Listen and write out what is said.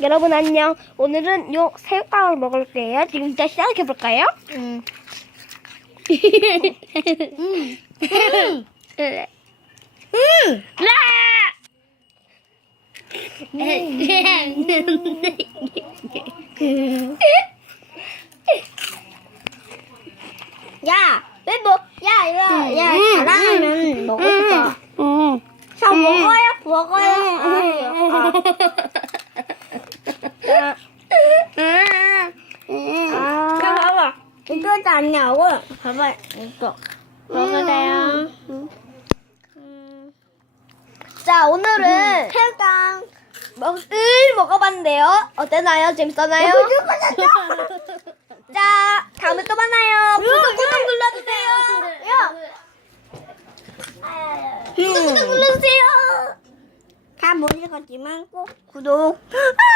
여러분 안녕. 오늘은 요 새우깡을 먹을게요. 지금부터 시작해 볼까요? 응. 네. 응. 야, 왜 뭐? 야, 이거, 야, 먹을 거야. 음. 자, 먹어요, 먹어요. 아, 아. 야, 봐봐. 이거도 아니냐고. 봐봐, 이거. 먹으래요. 자 오늘은 새우깡. 먹, 을 먹어봤는데요. 어땠나요? 재밌었나요? 자 다음에 또 만나요. 구독 구독 눌러주세요. 야 구독 구독 눌러주세요. 다 못 읽었지만 꼭 구독. 아!